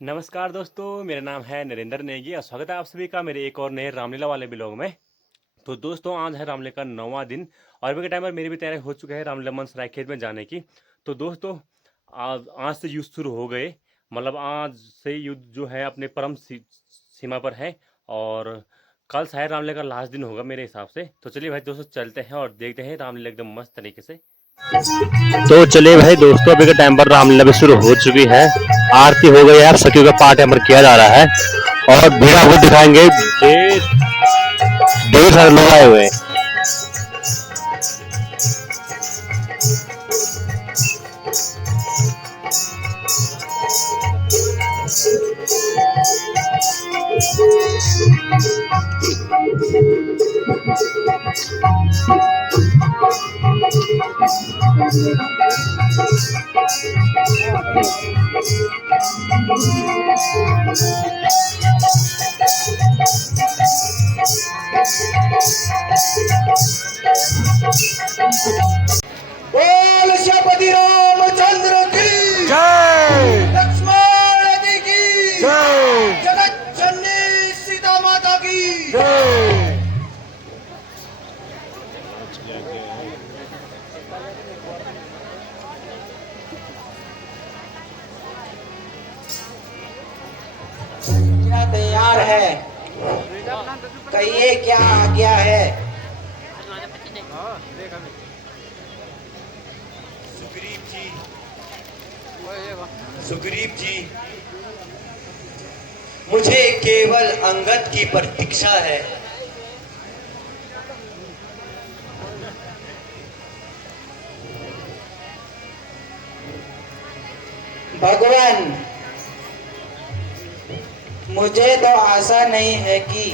नमस्कार दोस्तों, मेरा नाम है नरेंद्र नेगी और स्वागत है आप सभी का मेरे एक और नए रामलीला वाले ब्लॉग में। तो दोस्तों, आज है रामलीला का 9वां दिन और अभी के टाइम पर मेरी भी तैयारी हो चुकी है रामलीला मंच सरायखेत में जाने की। तो दोस्तों, आज से युद्ध शुरू हो गए। मतलब आज से युद्ध जो है अपने परम सीमा पर है और कल शायद रामलीला का लास्ट दिन होगा मेरे हिसाब से। तो चलिए भाई दोस्तों, चलते हैं और देखते हैं रामलीला एकदम मस्त तरीके से। तो चलिए भाई दोस्तों, अभी के टाइम पर रामलीला भी शुरू हो चुकी है। आरती हो गई है, सखियों का पाठ यहाँ पर किया जा रहा है और भीड़ आपको दिखाएंगे। ढेर सारे लोग आए हुए हैं। बोल श्रीपति रामचंद्र की जय लक्ष्मण जी की जय जगत जननी सीता माता की जय। क्या तैयार है? कहिए क्या आज्ञा है? सुग्रीव जी, मुझे केवल अंगद की प्रतीक्षा है। भगवान, मुझे तो आशा नहीं है कि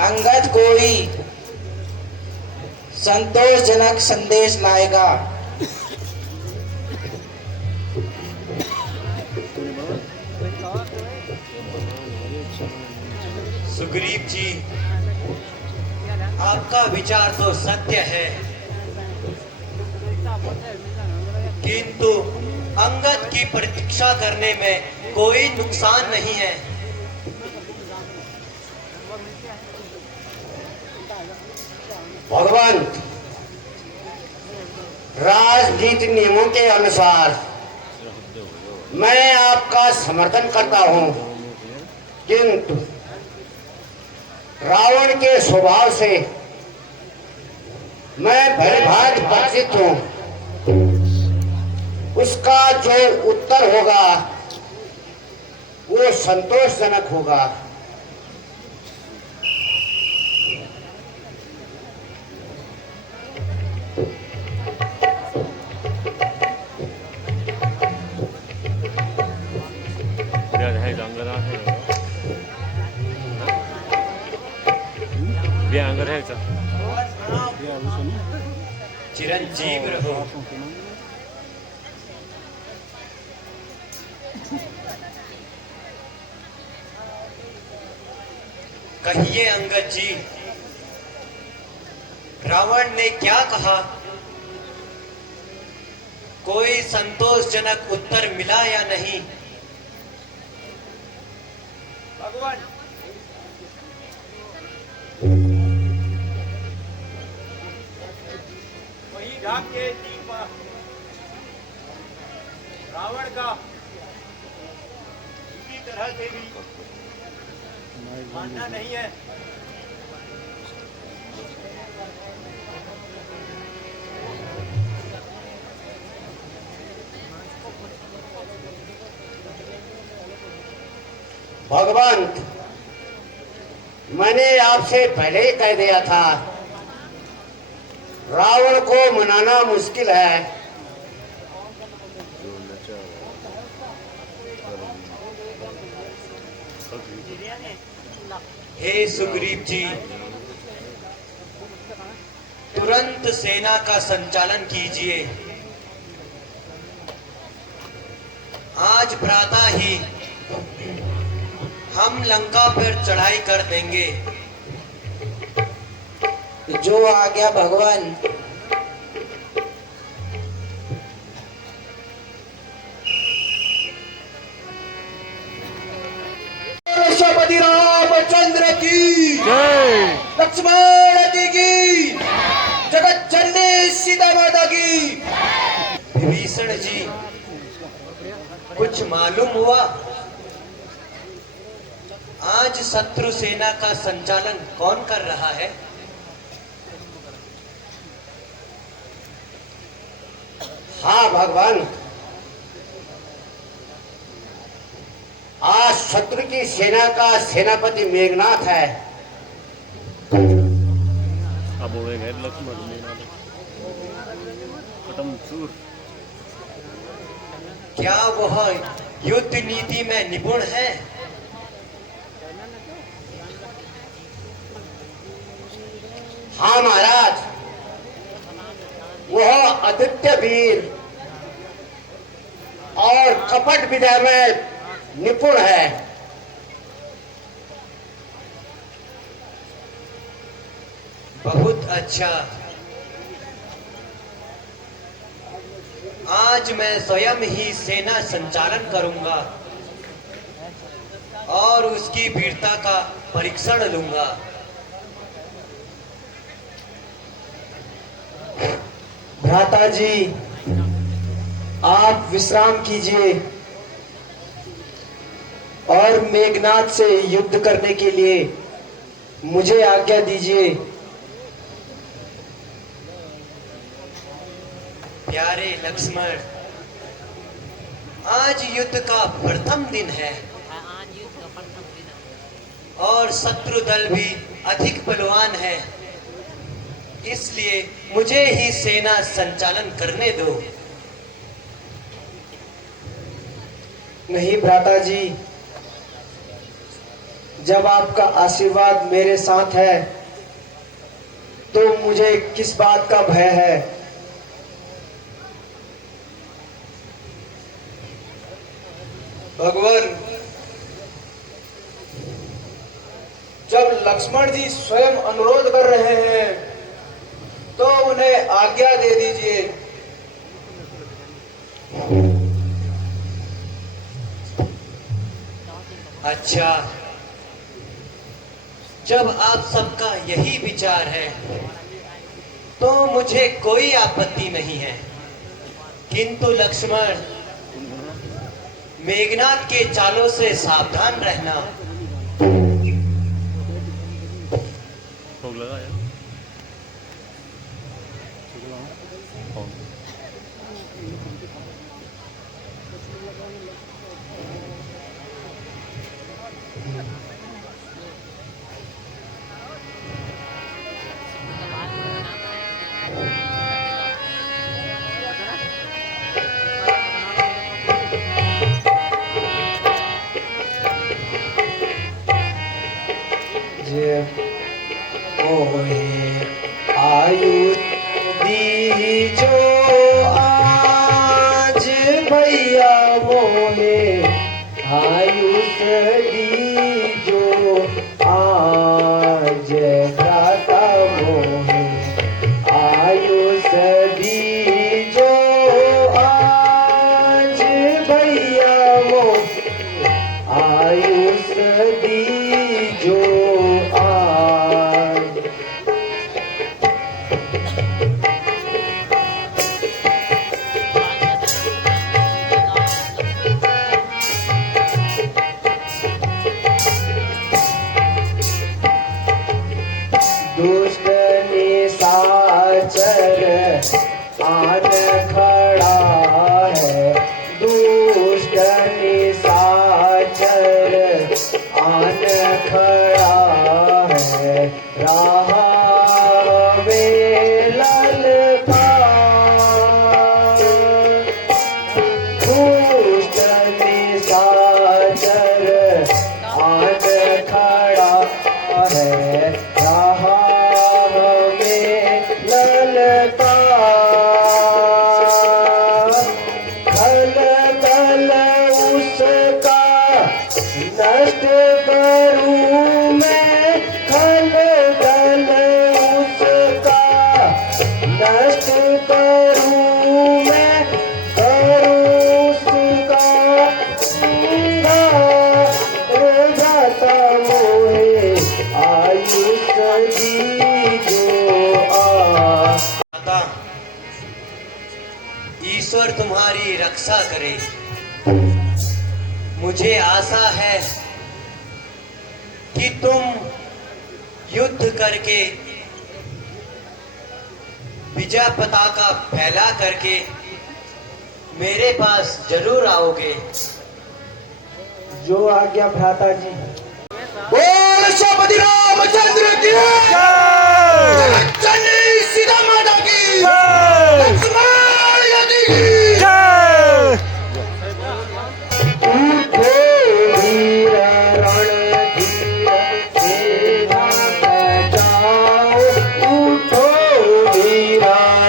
अंगद कोई संतोषजनक संदेश लाएगा। सुग्रीव जी, आपका विचार तो सत्य है, किंतु अंगद की प्रतीक्षा करने में कोई नुकसान नहीं है। भगवान, राजनीति नियमों के अनुसार मैं आपका समर्थन करता हूं, किंतु रावण के स्वभाव से मैं भलीभांति परिचित हूं। उसका जो उत्तर होगा वो संतोषजनक होगा। चिरंजीव रहो। कहिए अंगद जी, रावण ने क्या कहा? कोई संतोषजनक उत्तर मिला या नहीं? भगवान, वही ढाक के रावण का किसी तरह से भी मानना नहीं है। भगवान, मैंने आपसे पहले ही कह दिया था, रावण को मनाना मुश्किल है। हे सुग्रीव जी, तुरंत सेना का संचालन कीजिए। आज प्रातः ही हम लंका पर चढ़ाई कर देंगे। जो आज्ञा भगवान। लक्ष्मण जी की, जगत जननी सीता माता की। विभीषण जी, कुछ मालूम हुआ? आज शत्रु सेना का संचालन कौन कर रहा है? हाँ भगवान, आज शत्रु की सेना का सेनापति मेघनाथ है। अब उड़े गए लक्ष्मण खत्म चूर। क्या वह युद्ध नीति में निपुण है? हाँ महाराज, वह आदित्य वीर और कपट विद्या में निपुण है। बहुत अच्छा। आज मैं स्वयं ही सेना संचालन करूंगा और उसकी वीरता का परीक्षण लूंगा। भ्राता जी, आप विश्राम कीजिए और मेघनाथ से युद्ध करने के लिए मुझे आज्ञा दीजिए। प्यारे लक्ष्मण, आज युद्ध का प्रथम दिन है और शत्रु दल भी अधिक बलवान है, इसलिए मुझे ही सेना संचालन करने दो। नहीं भ्राता जी, जब आपका आशीर्वाद मेरे साथ है तो मुझे किस बात का भय है। भगवान, जब लक्ष्मण जी स्वयं अनुरोध कर रहे हैं तो उन्हें आज्ञा दे दीजिए। अच्छा, जब आप सबका यही विचार है तो मुझे कोई आपत्ति नहीं है, किंतु लक्ष्मण, मेघनाथ के चालों से सावधान रहना। भोग लगा यार। ओहे आयु दी जो आज भैया मोहे, आयुष दी जो आज भ्राता मोहे, आयुष दी जो आज भैया मोहे, आयुष दी जो दुष्ट निशाचर आन खड़ा है, दुष्ट निशाचर आन खड़ा है, राह में ललकार। दुष्ट निशाचर आन खड़ा है, राह नष्ट करूं मैं, खल दल उसका नष्ट करूं मैं, करूं उसका जाता मोहे, आयुष दी रक्षा करे। मुझे आशा है कि तुम युद्ध करके विजय पताका फैला करके मेरे पास जरूर आओगे। जो आज्ञा भ्राता जी। बोल सौपति रामचंद्र की जय चन्नी सीता माता की जय लक्ष्मण यदि की जय उठो वीर रणधीर सेना सजाओ। उठो वीर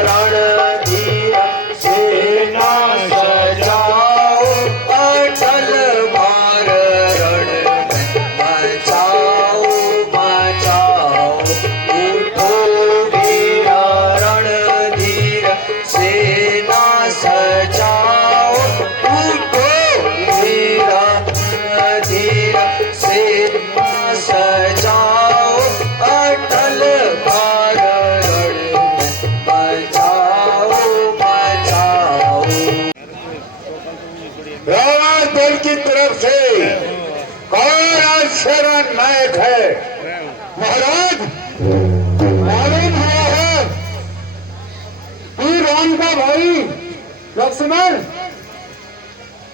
रणधीर सेना सजाओ। अटल भार रण में बचाओ बचाओ। उठो वीर रणधीर सेना सजाओ। उठो वीर रणधीर सेना सजाओ। अटल भार रण में बचाओ बचाओ। रावण दल की तरफ से कौन आज सेना नायक है? महाराज, मालूम हुआ है कि राम का भाई लक्ष्मण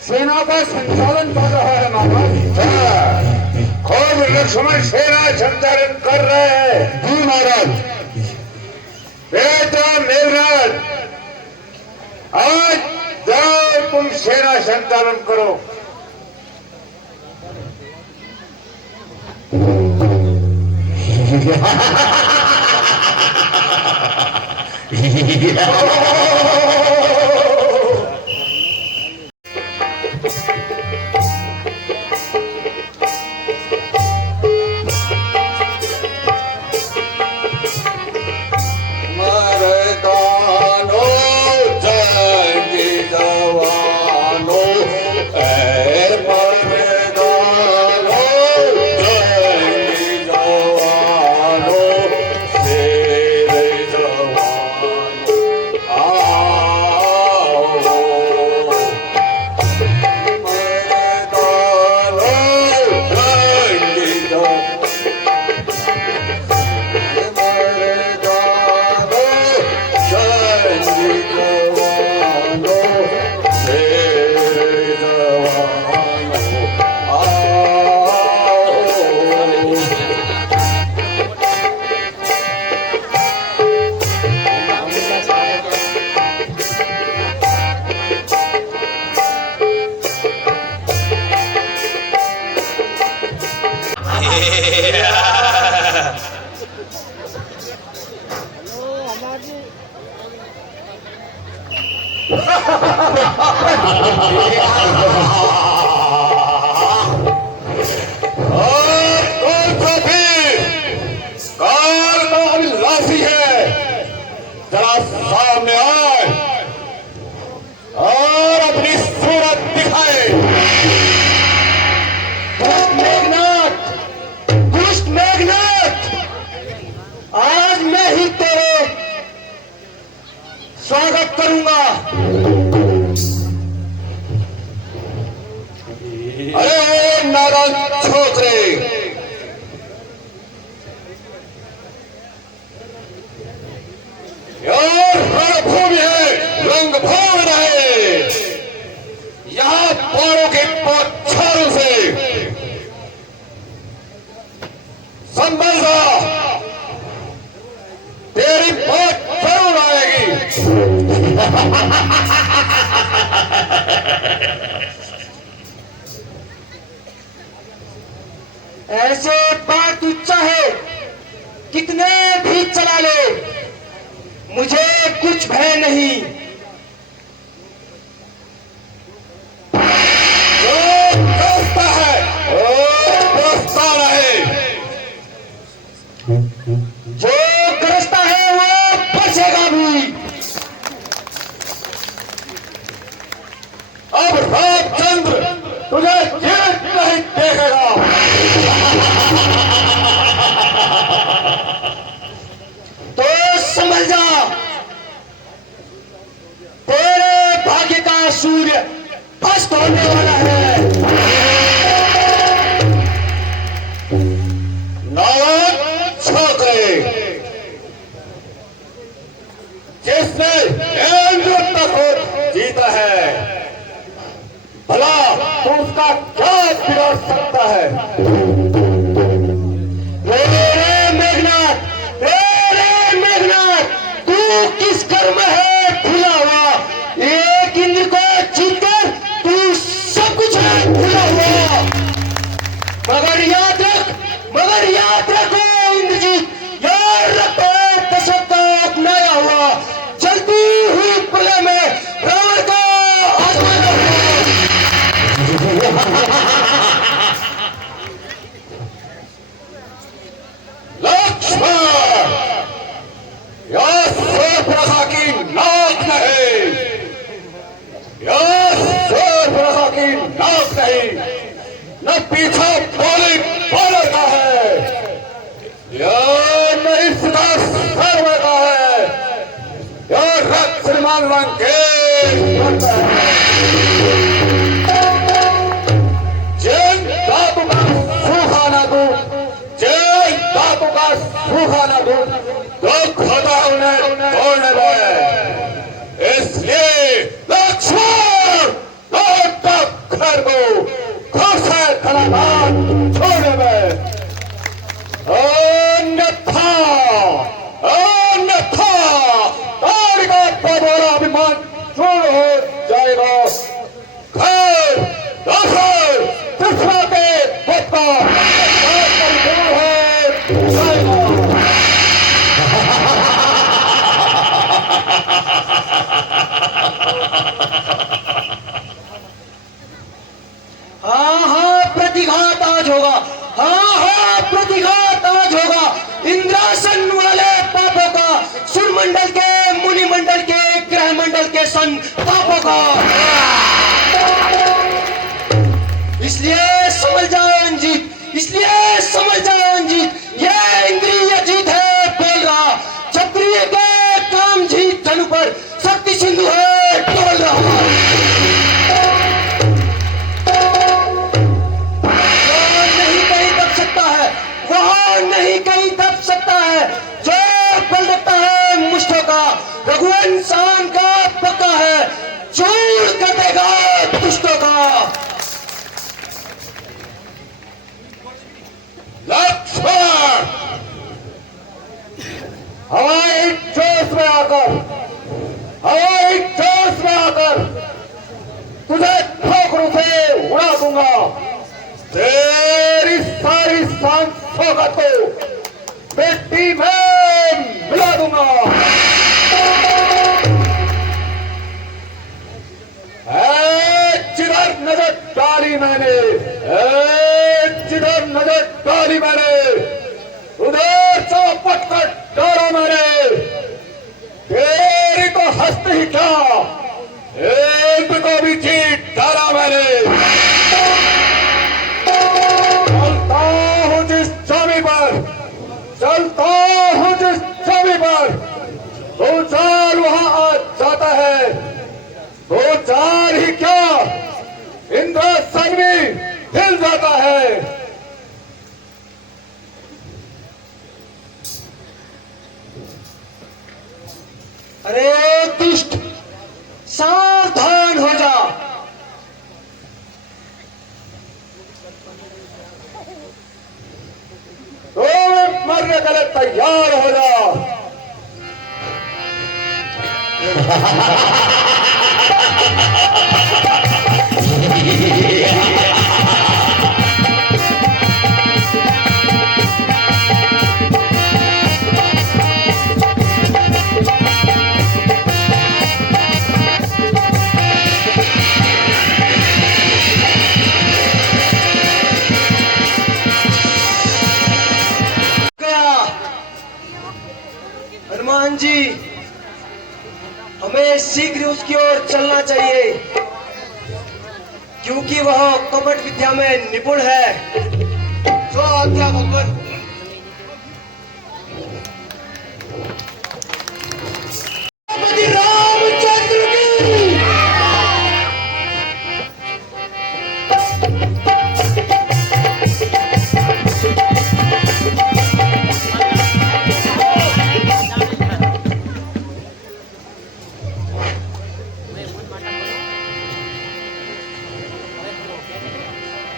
सेना का संचालन कर रहा है। महाराज, खुद लक्ष्मण सेना संचालन कर रहे हैं। जी महाराज। बेटा मेघनाथ, आज जाओ तुम सेना संचालन करो। मर्दानो जंगी जवानो, ऐ मर्दानो जंगी जवानो, शेर जवानो आओ। मर्दानो जंगी जवानो, जरा सामने आए और अपनी सूरत दिखाए। दुष्ट मेघनाथ, आज मैं ही तेरे स्वागत करूंगा। अरे नाराज छोकरे, यार रणभूमि है, रंगभूमि है। यहाँ पारों के पौछारों से संभल जा, तेरी बात जरूर आएगी। ऐसे बात तू चाहे कितने भी चला ले, मुझे कुछ भय नहीं। जो दोस्ता है वो दोस्ता रहे, जो ग्रस्ता है वो बचेगा भी। अब रामचंद्र तुझे जीवित नहीं देखेगा। तो समझ जा, तेरे भाग्य का सूर्य अस्त होने वाला है। नारायण छा गए। जिसने इंद्र तक जीता है, भला तो उसका क्या बिगाड़ सकता है? मेघनाथ, तू किस कर्म है भूला हुआ? एक इंद्र को जीतकर तू सब कुछ है भूला हुआ। मगर याद रखो इंद्रजीत, यार रखो दशरथ का अपनाया हुआ जलती हुई प्रलय में रावण को आजमाना हुआ। लक्ष्मण, यह सूर्पनखा की नाक नहीं, यह सूर्पनखा की नाक नहीं, न पीछा बोली बोलता है, यह नहीं सीधा सर्व का है, यह रक्त श्रीमान लंकेश बनता है। जिन धातु का सूखा न दूं, जिन धातु का सूखा न दूं, दुख होता उन्हें तोड़ने दे। इसलिए लक्ष्मण लौट घर को घर से खड़ादान छोड़ने में, अन्यथा तारी का बड़ा अभिमान चूर हो जाएगा। घर दशर कृष्णा के भक्ता दूर हो जाएगा। हाँ, प्रतिघात आज होगा। हाँ, प्रतिघात आज होगा। इंद्रासन वाले पापों का, सुरमंडल के, मुनिमंडल के, ग्रह मंडल के सन पापों का। इसलिए समझ जाओ अंजीत, इसलिए समझ जाओ अंजीत, यह इंद्रिय जीत है बोल रहा। क्षत्रिय के काम जीत धनु पर शक्ति सिंधु है डोल रहा। वहां नहीं कहीं दब सकता है, जो बल रखता है मुष्ठों का, रघुवंशान का पक्का है, चूर कर देगा दुष्टों का। लक्ष्मण, हवाई जोश में आकर, हवाई जोश में आकर तुझे ठोकरों से उड़ा दूंगा। तेरी सारी सांसों का तो मिट्टी में मिला दूंगा। जिधर नजर डाली मैंने, जिधर नजर डाली मैंने, उधर चौपट कर डाला मैंने। तेरी तो हंसते ही क्या, एक को भी जीत डाला मैंने। चलता हूँ जिस छवि पर दो चार वहां आ जाता है, दो चार ही क्या इंद्रासन भी हिल जाता है। अरे दुष्ट, सावधान हो जा। मरने के लिए तैयार हो जा। हनुमान जी, हमें शीघ्र उसकी ओर चलना चाहिए, क्योंकि वह कपट विद्या में निपुण है। जो आज्ञा भगवान। रामचंद्र की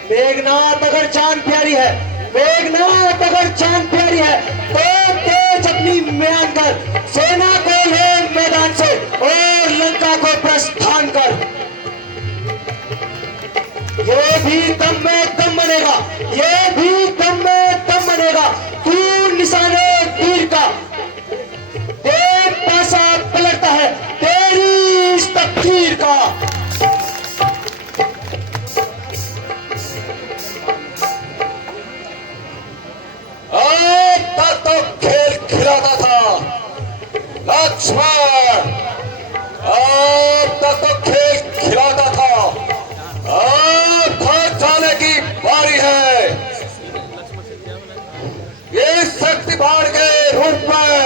मेघनाथ अगर जान प्यारी है, मेघनाथ अगर जान प्यारी है, तो तेज अपनी म्यान कर, सेना को ले मैदान से और लंका को प्रस्थान कर। ये भी दम में दम बनेगा, ये भी दम में दम बनेगा। तू निशाने तीर का देख पासा पलटता है तेरी इस तकदीर का। अब तक तो खेल खिलाता था लक्ष्मण, अब तक तो खेल खिलाता था, अब घर जाने की बारी है। ये शक्ति बाढ़ के रूप में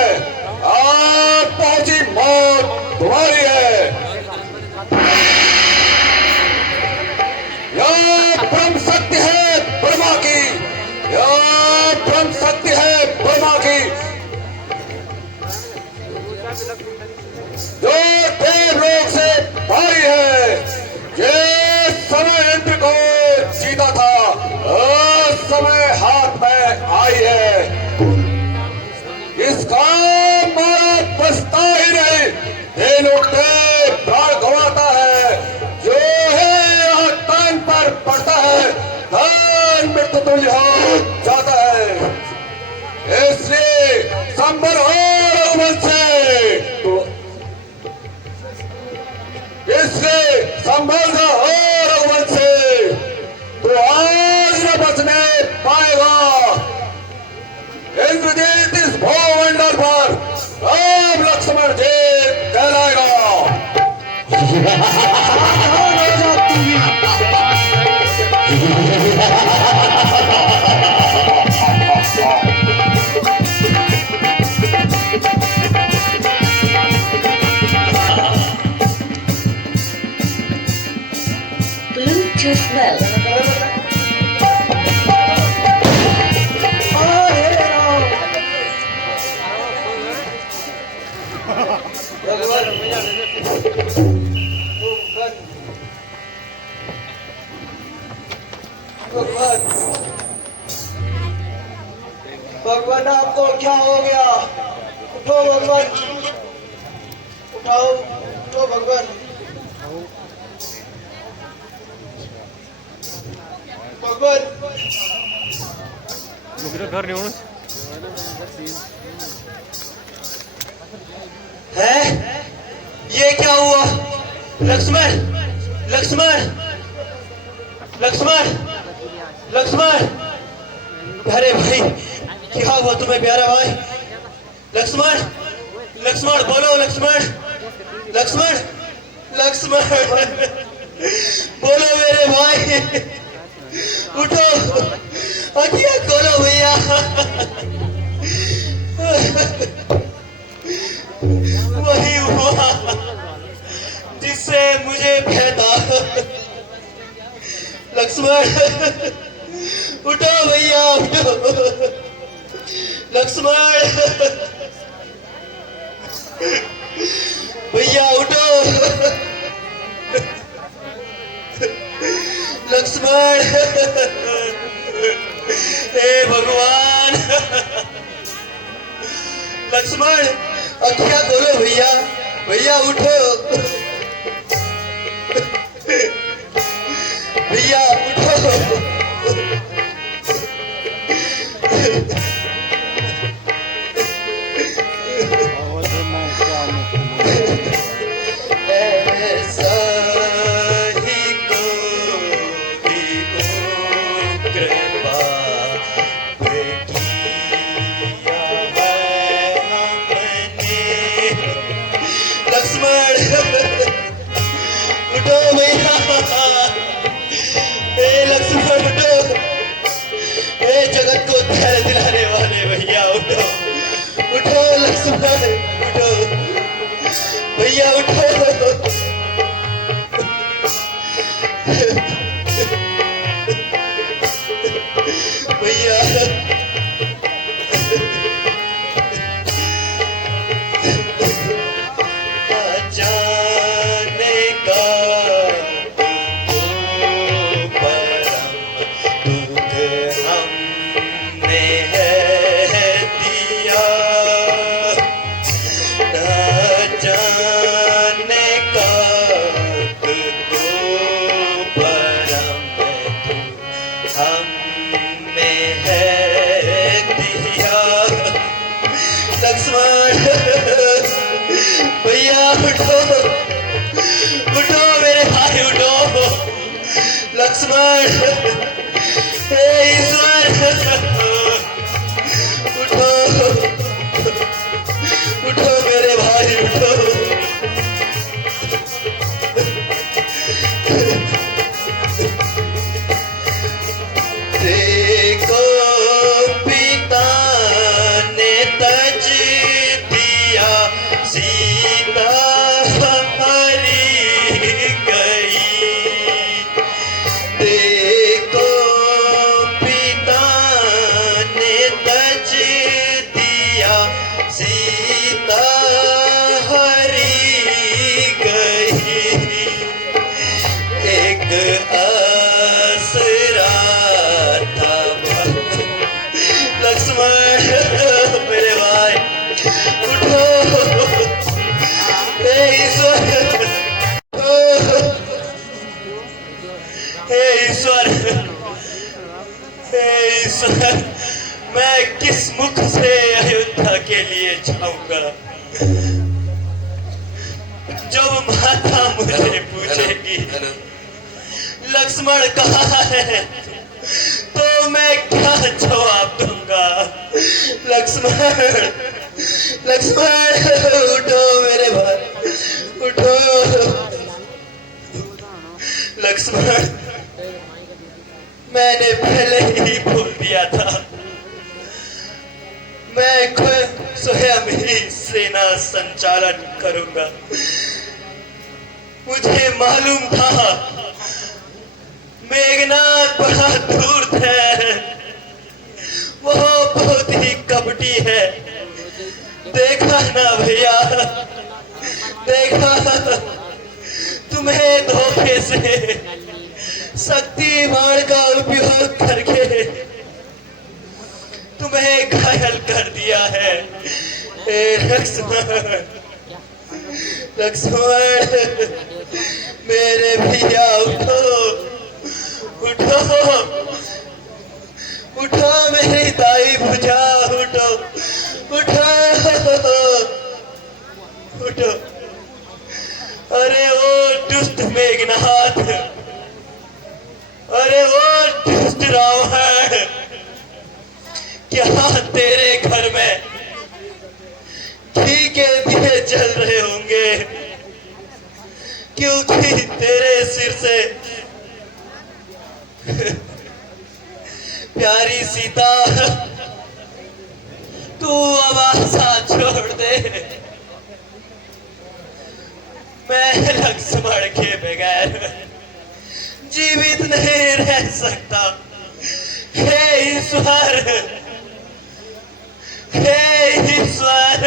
अब पहुंची मौत तुम्हारी है। यह ब्रह्म शक्ति है ब्रह्मा की, यह ब्रह्म शक्ति है ब्रह्मा की, जो देवलोक से भारी है। ये समय इंद्र को जीता था, उस समय हाथ में आई है। इसका मारा बचता ही नहीं, देवलोक के प्राण गंवाता है। जो है यहाँ तन पर पड़ता है, धन मृत्यु तुल्य हो जाता है। इसलिए संभल और रघुवंश से, इसलिए संभल जा और रघुवंश से, तो आज न बचने पाएगा। इंद्रजीत इस भूमंडल पर राम लक्ष्मण जी कहलाएगा। Bluetooth mode. भगवान आपको क्या हो गया? उठो भगवान, उठाओ, उठो भगवान। भगवान घर निवडून है ये क्या हुआ? लक्ष्मण, लक्ष्मण, लक्ष्मण, लक्ष्मण, अरे भाई क्या हुआ तुम्हें प्यारा भाई? लक्ष्मण, लक्ष्मण बोलो, लक्ष्मण, लक्ष्मण, लक्ष्मण बोलो मेरे भाई, उठो, अखियां खोलो भैया। वही हुआ जिससे मुझे भय था। लक्ष्मण उठो भैया, उठो, लक्ष्मण भैया उठो, लक्ष्मण, हे भगवान, लक्ष्मण अखियां खोलो भैया, भैया उठो, भैया उठो। ऐसा ही कोई कृपा किया है हमने। लक्ष्मण उठो भैया, हे लक्ष्मण उठो, हे जगत को धैर्य दिलाने वाले भैया उठो, उठो लक्ष्मण उठो, भैया उठो, भैया जाने का परम लक्ष्मण, हे ईश्वर, उठो, उठो मेरे भाई, उठो। देखो पिता ने तज दिया, सीता हरी गई। देखो पिता ने तज दिया, सीता हरी गई। एक आसरा था लक्ष्मण, मेरे भाई उठो, हे ईश्वर, हे ईश्वर, हे ईश्वर, मैं किस मुख से अयोध्या के लिए जाऊंगा? जब माता मुझे पूछेगी लक्ष्मण कहाँ है, तो मैं क्या जवाब दूंगा? लक्ष्मण, लक्ष्मण, उठो मेरे भाई, उठो। लक्ष्मण, मैंने पहले ही बोल दिया था, मैं खुद स्वयं ही सेना संचालन करूंगा। मुझे मालूम था मेघनाथ बड़ा धूर्त है, वो बहुत ही कपटी है। देखा ना भैया, देखा, तुम्हें धोखे से शक्ति बाण का उपयोग करके तुम्हें घायल कर दिया है। हे लक्ष्मण, लक्ष्मण, मेरे भैया उठो, उठो, उठो मेरी दाई भुजा, उठो, उठो, उठो। अरे वो दुष्ट मेघनाथ, अरे वो दुष्ट रावण, क्या तेरे घर में घी के दिए जल रहे होंगे? क्योंकि तेरे सिर से प्यारी सीता, तू अब आशा छोड़ दे, मैं लक्ष्मण के बगैर जीवित नहीं रह सकता। हे ईश्वर, हे ईश्वर,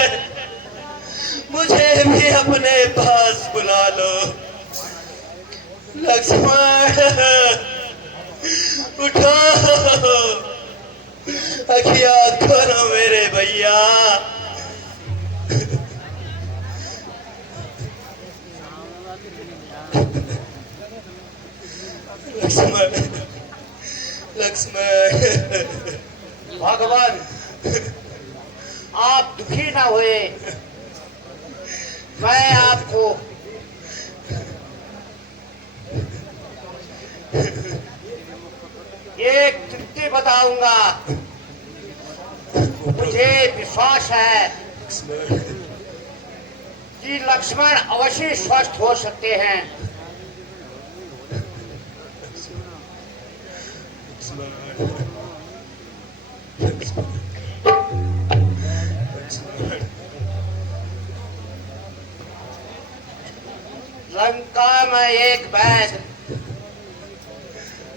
मुझे भी अपने पास बुला लो। लक्ष्मण, उठो, अखिया खोलो मेरे भैया। लक्ष्मण, लक्ष्मण, भगवान, आप दुखी ना हुए, मैं आपको एक तृप्ति बताऊंगा। मुझे विश्वास है कि लक्ष्मण अवश्य स्वस्थ हो सकते हैं। लंका में एक वैद,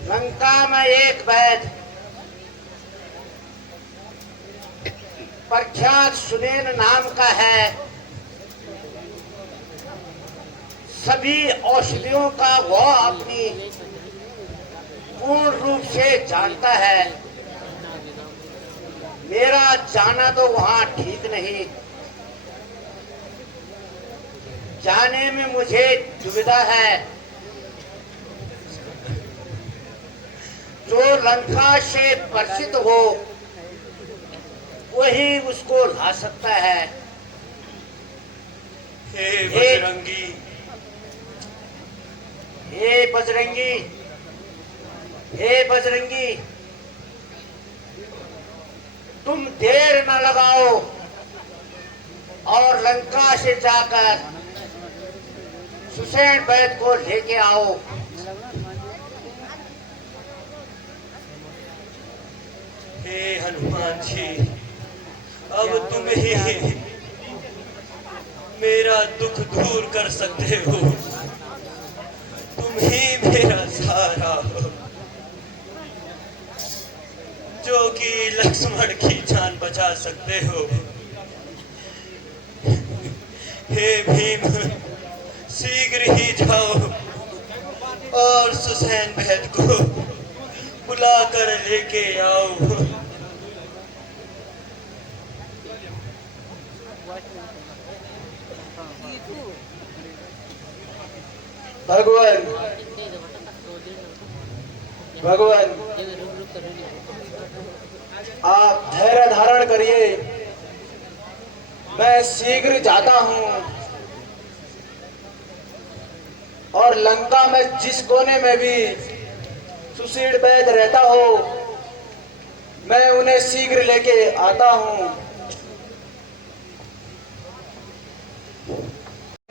लंका में एक वैद प्रख्यात सुनेन नाम का है। सभी औषधियों का वह अपनी पूर्ण रूप से जानता है। मेरा जाना तो वहां ठीक नहीं, जाने में मुझे दुविधा है। जो लंका से परिचित हो वही उसको ला सकता है। हे बजरंगी, हे बजरंगी, हे बजरंगी, तुम देर न लगाओ और लंका से जाकर सुसैन बैद को लेके आओ। हे हनुमान जी, अब तुम ही मेरा दुख दूर कर सकते हो, तुम ही मेरा सहारा हो, जो कि लक्ष्मण की जान बचा सकते हो। हे भीम, शीघ्र ही जाओ और सुसैन बैद को बुला कर लेके आओ। भगवान, भगवान, आप धैर्य धारण करिए, मैं शीघ्र जाता हूं और लंका में जिस कोने में भी सुशील वैद रहता हो, मैं उन्हें शीघ्र लेके आता हूं।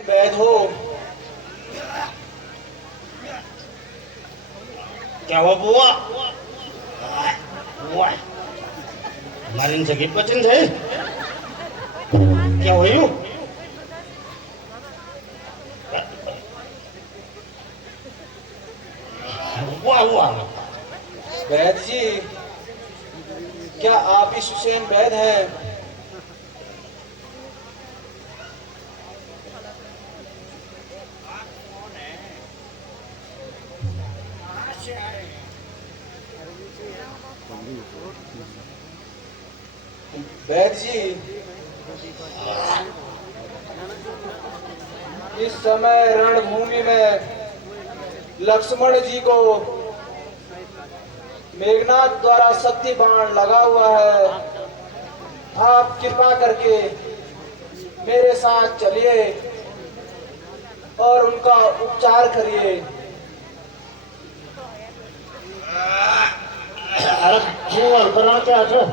वैद हो, क्या हुआ बुआ? बुआ हमारे इनसे की पसंद है क्या हुई? हुआ हुआ वैद जी, क्या आप ही सुसैन वैद हैं? वैद जी, इस समय रणभूमि में लक्ष्मण जी को मेघनाथ द्वारा शक्ति बाण लगा हुआ है। आप कृपा करके मेरे साथ चलिए और उनका उपचार करिए। अरे बुआ करना क्या है?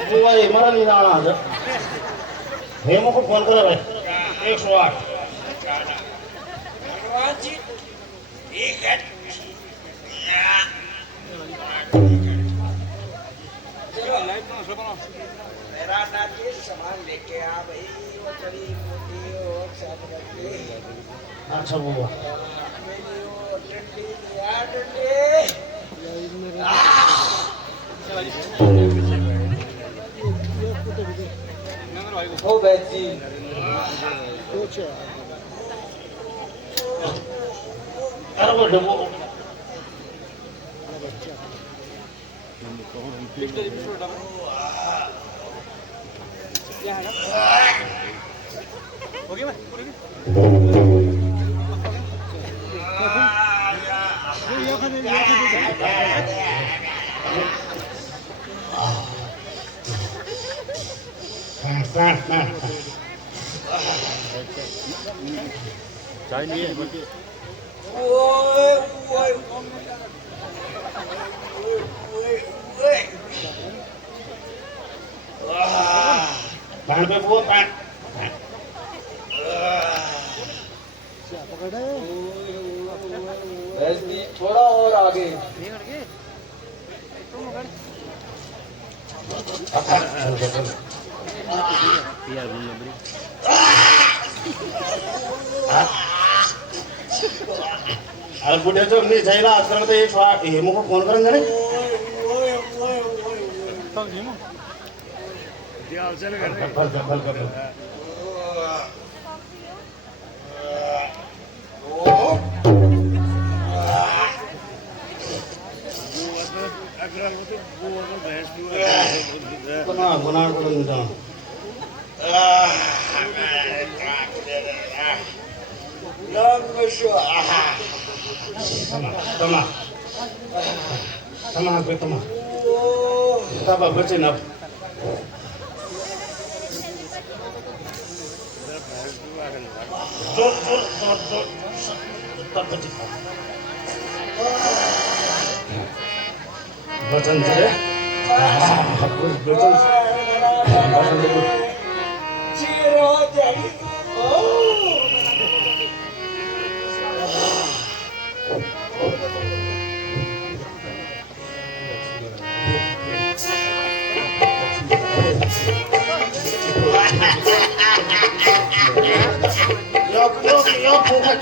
बुआ ये मरा नहीं जाना है। हेमो को फोन करो भाई, 108। भगवान जी, ठीक है। मेरा नाती सामान लेके आ भाई, वो चली मोटी वो साथ रखी। अच्छा बुआ, मेरी वो डंडी दिया, डंडी। हो वैद जी, अरे वो डबो चाय नहीं है ओए ओए ओए। पैन पे बुआ पैन। वैद जी, थोड़ा और आगे। अरे बुढ़े तो नहीं जाएगा आजकल तो 108 हेमो को फोन करेंगे ना। गुनाह को नहीं जाओ। तमा तमा पे तमा तब बचे ना जोर जोर जोर जोर तब बचे वचन छ रे वचन यो फुकट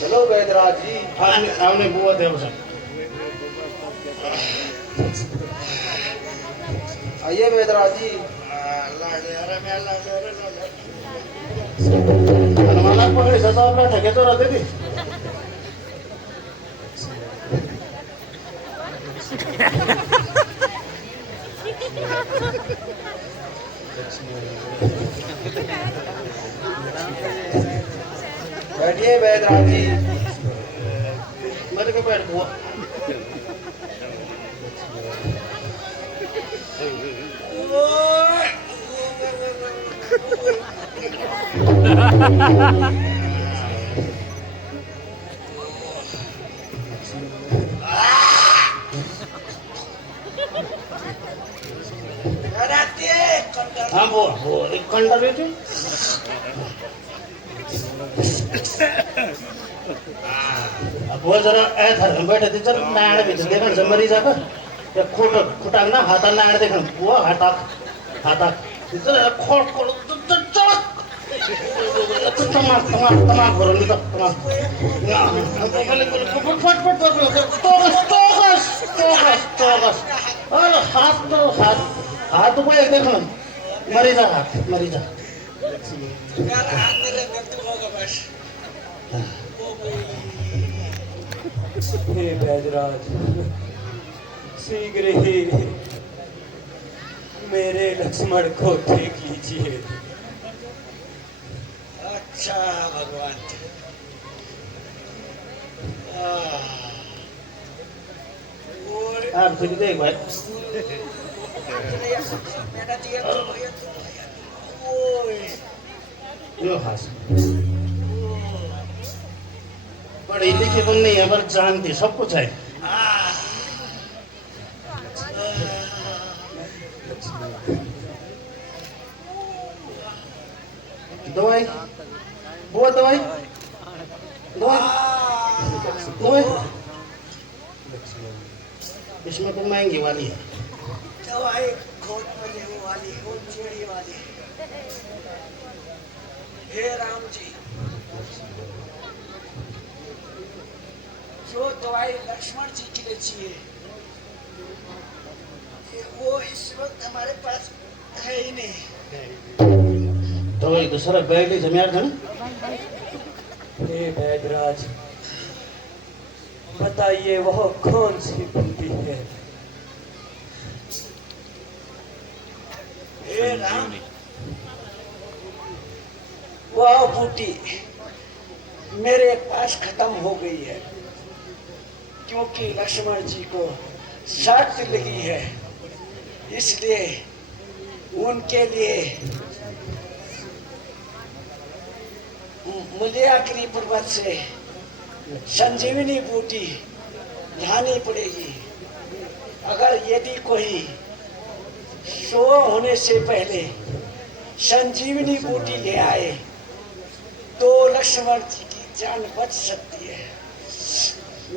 चलो वैदराज जी, आउने बुवा देव छ आइए वैदराज जी। हनुमानात पकडायचा तर आपला ठेकेतो राहते ती बैठिए वैदराज जी। मेरे को बैठ बुआ हाँ बुआ एक कंटा देते बुवा जरा ऐ बैठे थे जरा नाड़ भी देखण से मरी जाकर या खोट खुटांग ना हाथा नाड़ देखण बुवा हाथा हाथा जरा खोट खोट चलक तमाम भरून देतो हाथ उपाय देखण मरी जा हाथ मरी जा हे वैदराज, शीघ्र ही मेरे लक्ष्मण को देख लीजिए। अच्छा भगवान। आप फिर देख भाई यो हास पढ़ी लिखी तो नहीं है पर जानती सब कुछ है दवाई वो दवाई दवाई दवाई इसमें तो महंगी वाली है दवाई खोट पड़ने वाली, खोट चेड़ी वाली। हे राम जी, जो दवाई लक्ष्मण जी के लिए चाहिए वो इस वक्त हमारे पास है ही नहीं। दवाई तो सर बैग ले जमीन था हे वैदराज, बताइए वह कौन सी बूटी है? हे राम, वह बूटी मेरे पास खत्म हो गई है क्योंकि लक्ष्मण जी को शर्त लगी है, इसलिए उनके लिए मुझे आखिरी पर्वत से संजीवनी बूटी लानी पड़ेगी। अगर यदि कोई शो होने से पहले संजीवनी बूटी ले आए तो लक्ष्मण जी की जान बच सकती है,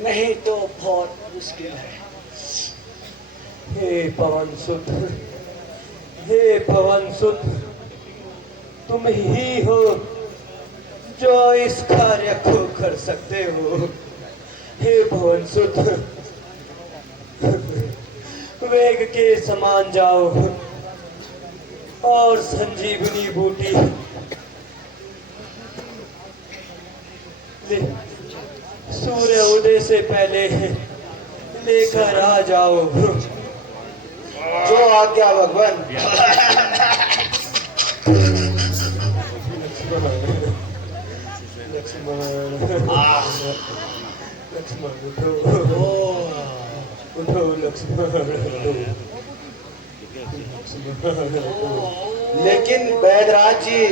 नहीं तो बहुत मुश्किल है। हे पवन सुत, हे पवन सुत, तुम ही हो जो इस कार्य को कर सकते हो। हे पवन सुत, वेग के समान जाओ और संजीवनी बूटी ले सूर्य उदय से पहले लेकर आ जाओ। जो आज्ञा भगवान। लक्ष्मण उठो, उठो लक्ष्मण, लेकिन वैदराज जी,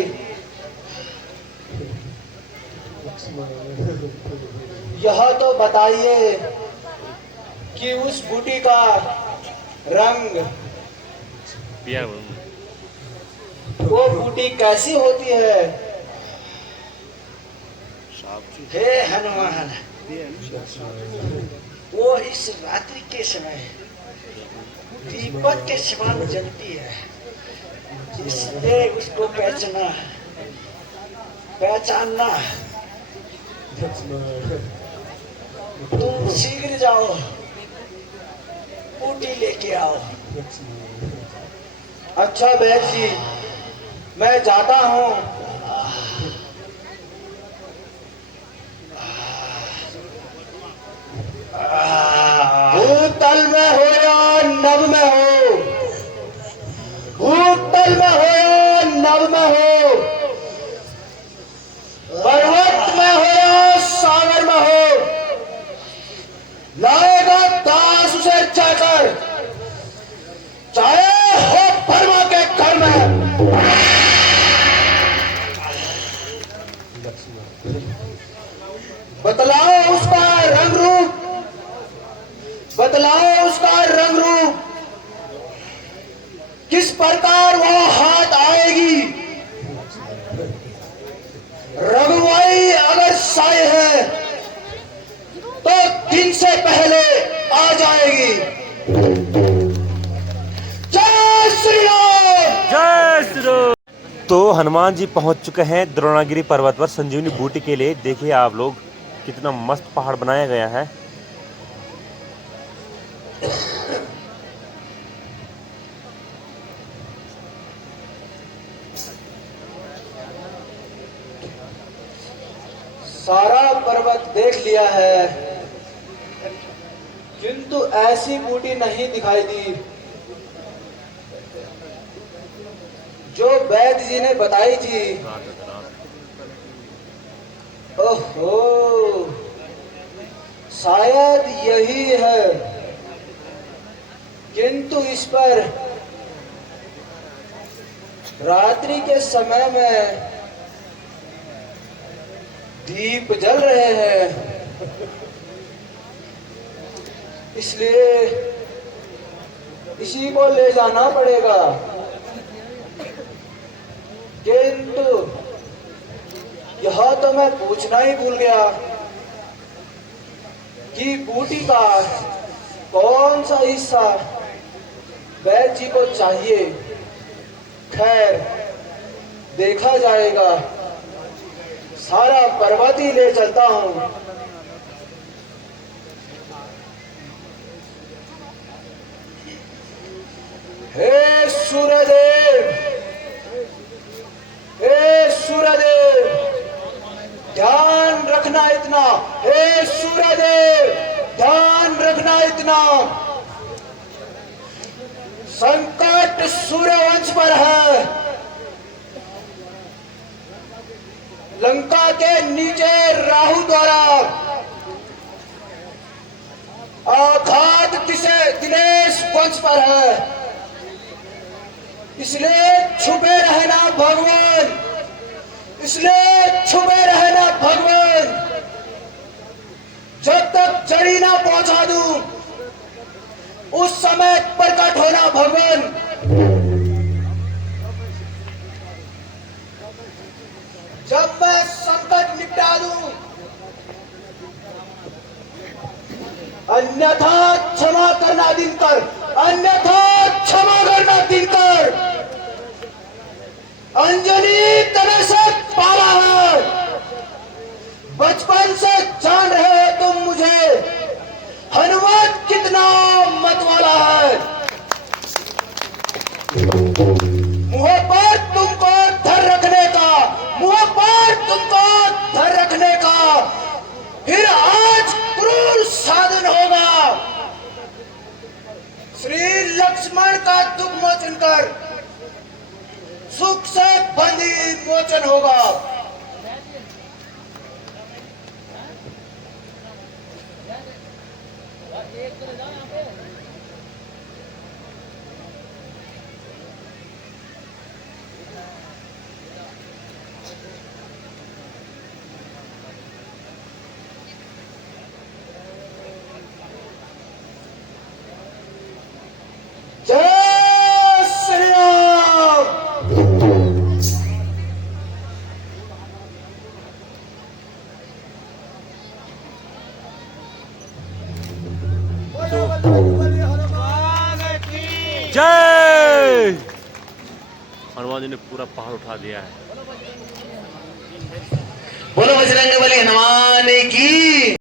यह तो बताइए कि उस बूटी का रंग, पिया वो बूटी कैसी होती है? हे हनुमान, वो इस रात्रि के समय दीपक के समान जलती है, इसलिए उसको पहचानना। तुम शीघ्र जाओ, बूटी लेके आओ। अच्छा वैद्य जी, मैं जाता हूँ। भूतल में हो या नभ में हो, भूतल में हो या नभ में हो, पर्वत में हो या सागर में हो, लाएगा दास उसे जाकर, चाहे हो फरमा के घर में। बतलाओ उसका रंग रूप, बतलाओ उसका रंग रूप, किस प्रकार वह हाथ आएगी। रघुवाई अगर साय है तो दिन से पहले आ जाएगी। जय श्री राम। जय श्री राम। तो हनुमान जी पहुंच चुके हैं द्रोणागिरी पर्वत पर संजीवनी बूटी के लिए। देखिए आप लोग, कितना मस्त पहाड़ बनाया गया है। सारा पर्वत देख लिया है, किंतु ऐसी बूटी नहीं दिखाई दी जो वैद्य जी ने बताई थी। ओहो, शायद यही है, किंतु इस पर रात्रि के समय में दीप जल रहे हैं, इसलिए इसी को ले जाना पड़ेगा। किंतु यह तो मैं पूछना ही भूल गया कि बूटी का कौन सा हिस्सा वैद्य जी को चाहिए। खैर, देखा जाएगा, सारा पर्वत ही ले चलता हूं। हे सूर्यदेव, हे सूर्यदेव, ध्यान रखना इतना। हे सूर्यदेव, ध्यान रखना इतना। संकट सूर्यवंश पर है। लंका के नीचे राहु द्वारा आघात दिनेश वंश पर है, इसलिए छुपे रहना भगवान, इसलिए छुपे रहना भगवान। जब तक जड़ी ना पहुंचा दूं, उस समय प्रकट होना भगवान। जब मैं संकट निपटा दूं, अन्यथा क्षमा करना दिनकर, अन्यथा क्षमा करना दिनकर। अंजनी तरह से पाला है, बचपन से जान रहे हो तुम मुझे, हनुमान कितना मत वाला है। मुंह पर तुमको धर रखने का, मुंह पर तुमको धर रखने का, फिर आज क्रूर साधन होगा। श्री लक्ष्मण का दुख मोचन कर सुख से बंदी मोचन होगा। जय। हनुमान जी ने पूरा पहाड़ उठा दिया है। बोलो बजरंग बली हनुमान की।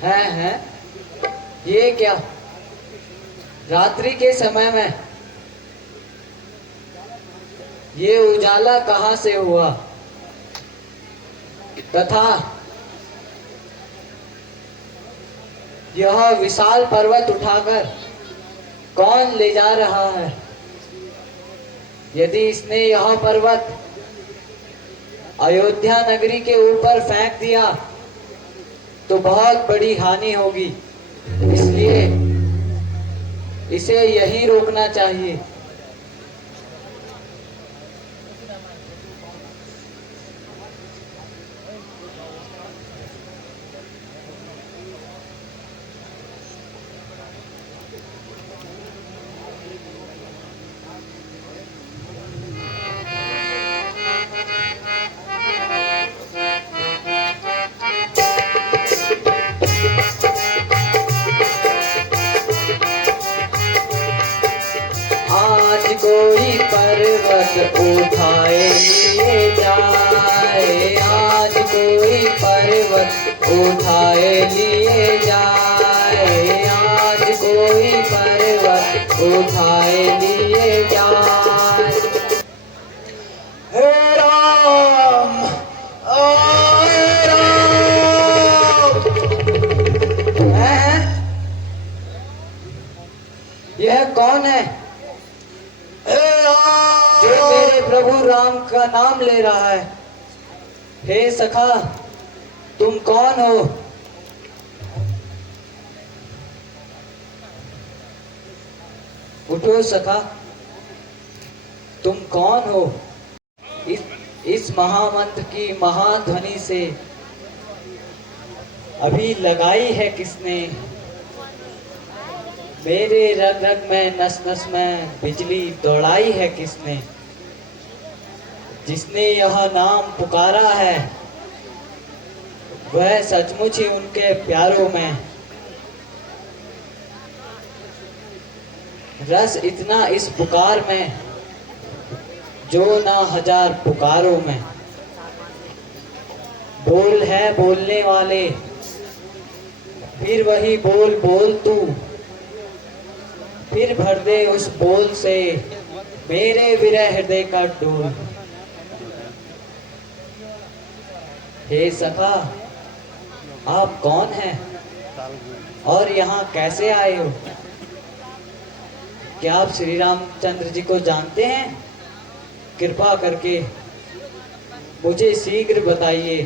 हैं ये क्या? रात्रि के समय में ये उजाला कहाँ से हुआ? तथा यह विशाल पर्वत उठाकर कौन ले जा रहा है? यदि इसने यह पर्वत अयोध्या नगरी के ऊपर फेंक दिया तो बहुत बड़ी हानि होगी, इसलिए इसे यहीं रोकना चाहिए। आज कोई पर्वत उठाए लिए जाए, आज कोई पर्वत उठाए लिए जाए, आज कोई पर्वत उठाए लिए जाए। हे राम, हे राम। हैं? यह कौन है जो मेरे प्रभु राम का नाम ले रहा है? हे सखा, तुम कौन हो? उठो सखा, तुम कौन हो? इस महामंत्र की महाध्वनि से अभी लगाई है किसने? मेरे रग रग में नस नस में बिजली दौड़ाई है किसने? जिसने यह नाम पुकारा है वह सचमुच ही उनके प्यारों में रस इतना इस पुकार में जो ना हजार पुकारों में। बोल है बोलने वाले, फिर वही बोल बोल तू, फिर भर दे उस बोल से मेरे विरह हृदय का डोल। हे सखा, आप कौन हैं और यहाँ कैसे आए हो? क्या आप श्री रामचंद्र जी को जानते हैं? कृपा करके मुझे शीघ्र बताइए।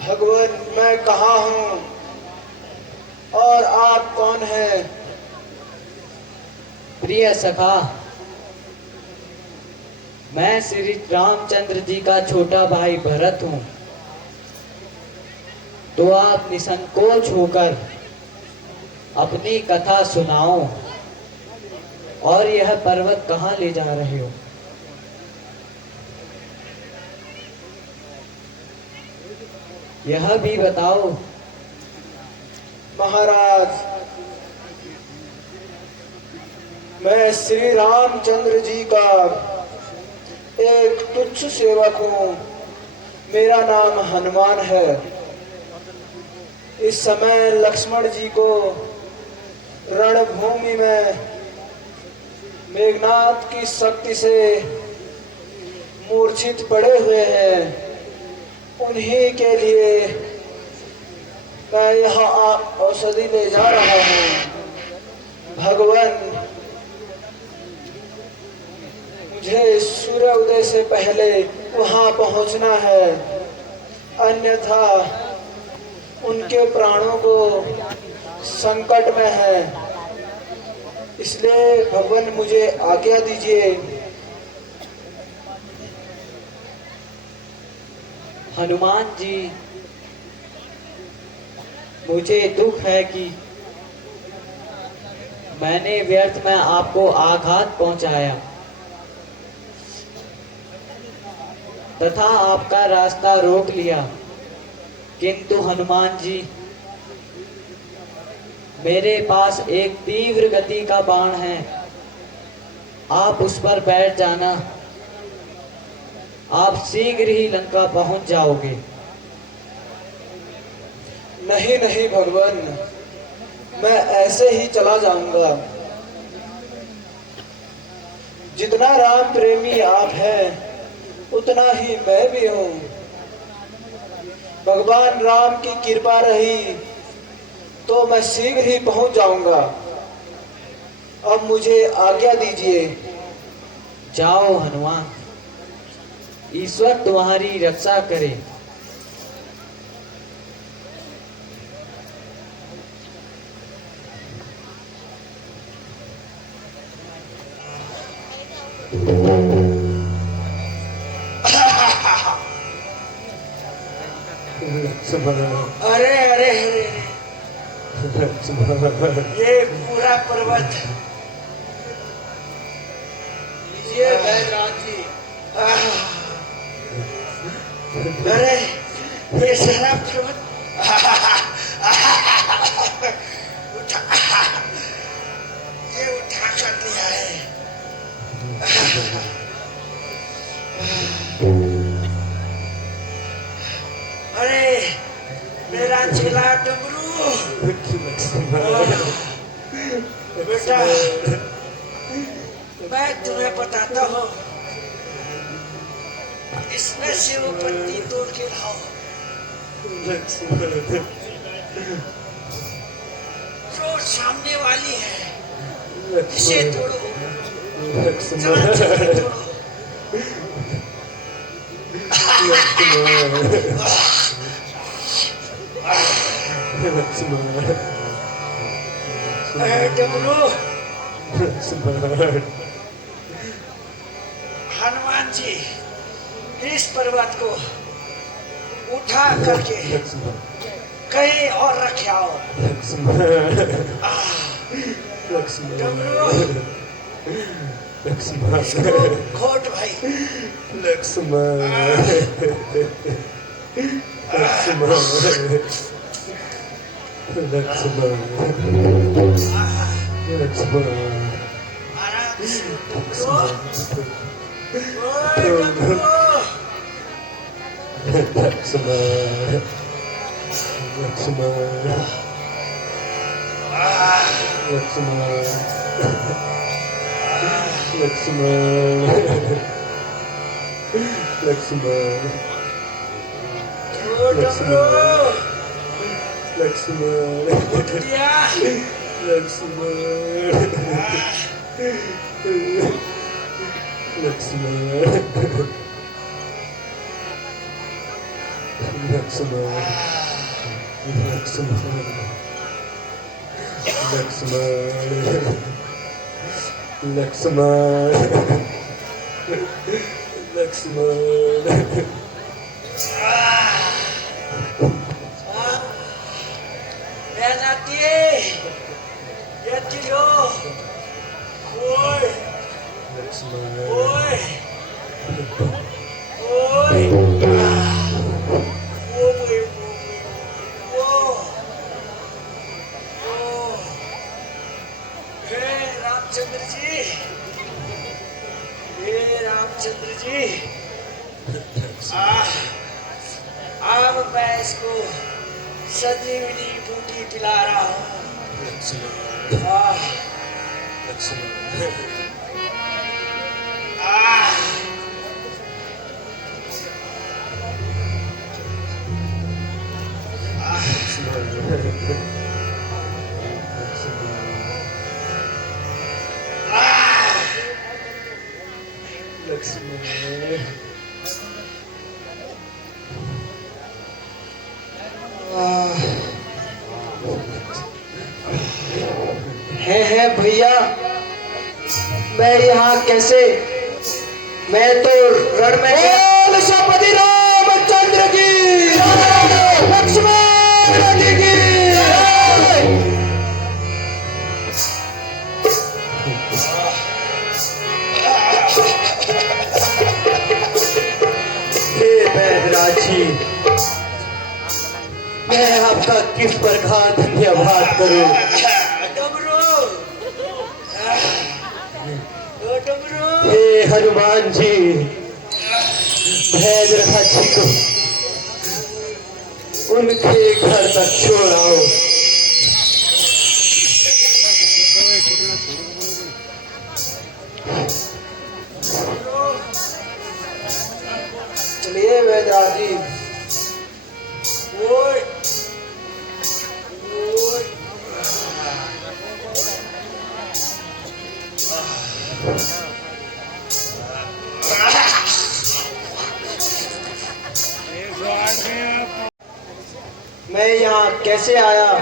भगवान, मैं कहाँ हूँ और आप कौन हैं? प्रिय सखा, मैं श्री रामचंद्र जी का छोटा भाई भरत हूँ। तो आप निसंकोच होकर अपनी कथा सुनाओ और यह पर्वत कहाँ ले जा रहे हो? यह भी बताओ। महाराज, मैं श्री रामचंद्र जी का एक तुच्छ सेवक हूँ। मेरा नाम हनुमान है। इस समय लक्ष्मण जी को रणभूमि में मेघनाथ की शक्ति से मूर्छित पड़े हुए हैं। उन्हीं के लिए मैं यहाँ औषधि ले जा रहा हूँ। भगवान, मुझे सूर्य उदय से पहले वहाँ पहुँचना है, अन्यथा उनके प्राणों को संकट में है। इसलिए भगवान मुझे आज्ञा दीजिए। हनुमान जी, मुझे दुख है कि मैंने व्यर्थ में आपको आघात पहुंचाया तथा आपका रास्ता रोक लिया। किंतु हनुमान जी, मेरे पास एक तीव्र गति का बाण है, आप उस पर बैठ जाना। आप शीघ्र ही लंका पहुंच जाओगे। नहीं नहीं भगवान, मैं ऐसे ही चला जाऊंगा। जितना राम प्रेमी आप हैं, उतना ही मैं भी हूँ। भगवान राम की कृपा रही तो मैं शीघ्र ही पहुंच जाऊंगा। अब मुझे आज्ञा दीजिए। जाओ हनुमान, ईश्वर तुम्हारी रक्षा करे। अरे अरे अरे, ये पूरा पर्वत, लीजिए बैदराज जी। अरे ये सारा पर्वत ये उठा कर लिया है। अरे मेरा चेला डमरू, बेटा मैं तुम्हें बताता हूँ, इसमें से वो पत्ती तोड़ के लाओ। जो सामने वाली है इसे तोड़ो, जरा तोड़ो। डमरू, हनुमान जी इस पर्वत को उठा करके कहीं और रख आओ। डमरू, इसको खोट भाई। आराम से उठ दिया। रामचंद्र जी, हे रामचंद्र जी, अब मैं इसको संजीवनी बूटी पिला रहा हूँ। है भैया, मैं यहाँ कैसे, मैं तो रण में बोल सपति रामचंद्र की, लक्ष्मण जी की। हे बैदराज जी, मैं आपका किस प्रकार धन्यवाद करूं। हे हनुमान जी, भैदराज जी को उनके घर तक छोड़ाओ। चलिए भैदराज जी। मैं यहाँ कैसे आया?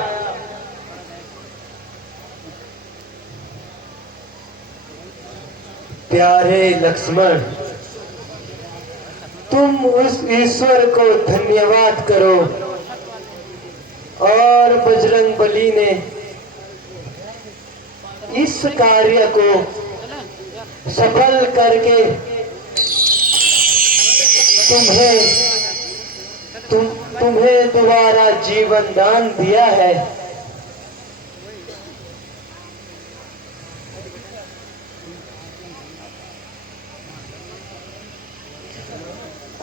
प्यारे लक्ष्मण, तुम उस ईश्वर को धन्यवाद करो और बजरंगबली ने इस कार्य को सफल करके तुम्हें दोबारा जीवन दान दिया है।